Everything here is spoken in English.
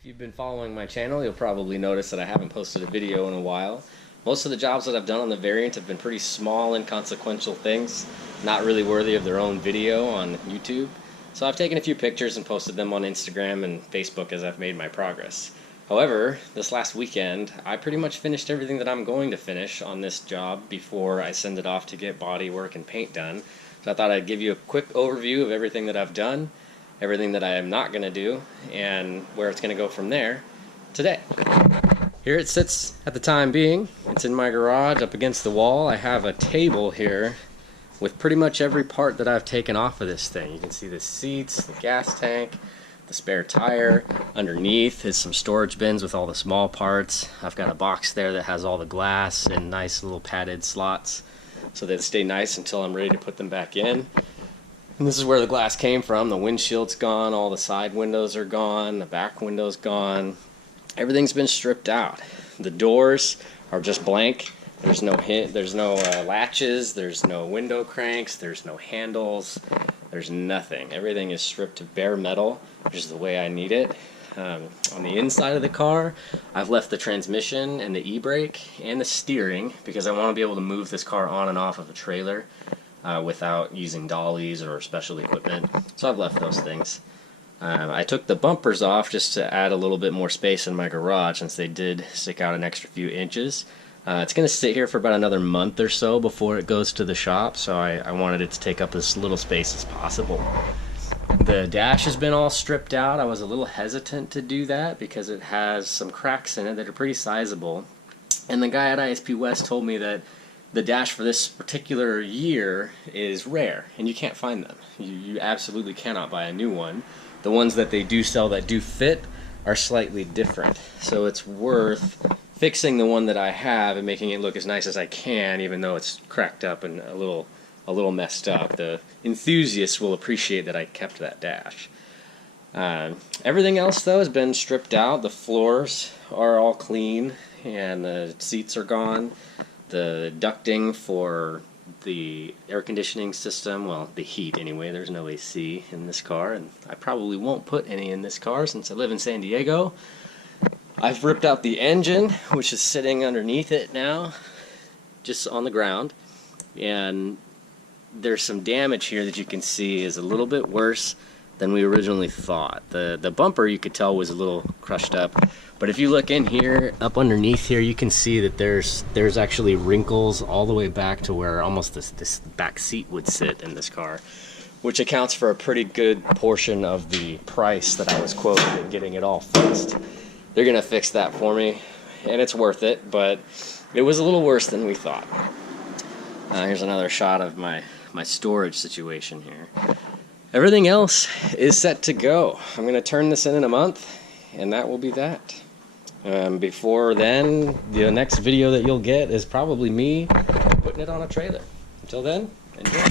If you've been following my channel, you'll probably notice that I haven't posted a video in a while. Most of the jobs that I've done on the Variant have been pretty small, inconsequential things, not really worthy of their own video on YouTube. So I've taken a few pictures and posted them on Instagram and Facebook as I've made my progress. However, this last weekend, I pretty much finished everything that I'm going to finish on this job before I send it off to get body work and paint done. So I thought I'd give you a quick overview of everything that I've done, everything that I am not going to do, and where it's going to go from there today. Here it sits at the time being. It's in my garage up against the wall. I have a table here with pretty much every part that I've taken off of this thing. You can see the seats, the gas tank, the spare tire. Underneath is some storage bins with all the small parts. I've got a box there that has all the glass and nice little padded slots so they stay nice until I'm ready to put them back in. And this is where the glass came from. The windshield's gone, all the side windows are gone, the back window's gone. Everything's been stripped out. The doors are just blank. There's no latches, there's no window cranks, there's no handles, there's nothing. Everything is stripped to bare metal, which is the way I need it. On the inside of the car, I've left the transmission and the e-brake and the steering because I want to be able to move this car on and off of a trailer without using dollies or special equipment. So I've left those things. I took the bumpers off just to add a little bit more space in my garage since they did stick out an extra few inches. It's going to sit here for about another month or so before it goes to the shop, so I wanted it to take up as little space as possible. The dash has been all stripped out. I was a little hesitant to do that because it has some cracks in it that are pretty sizable. And the guy at ISP West told me that the dash for this particular year is rare, and you can't find them. You absolutely cannot buy a new one. The ones that they do sell that do fit are slightly different. So it's worth fixing the one that I have and making it look as nice as I can, even though it's cracked up and a little messed up. The enthusiasts will appreciate that I kept that dash. Everything else, though, has been stripped out. The floors are all clean, and the seats are gone. The ducting for the air conditioning system, well, the heat anyway, there's no AC in this car, and I probably won't put any in this car since I live in San Diego. I've ripped out the engine, which is sitting underneath it now, just on the ground, and there's some damage here that you can see is a little bit worse than we originally thought. The bumper, you could tell, was a little crushed up, but if you look in here, up underneath here, you can see that there's actually wrinkles all the way back to where almost this back seat would sit in this car, which accounts for a pretty good portion of the price that I was quoted in getting it all fixed. They're gonna fix that for me, and it's worth it, but it was a little worse than we thought. Here's another shot of my storage situation here. Everything else is set to go. I'm gonna turn this in a month, and that will be that. Before then, the next video that you'll get is probably me putting it on a trailer. Until then, enjoy.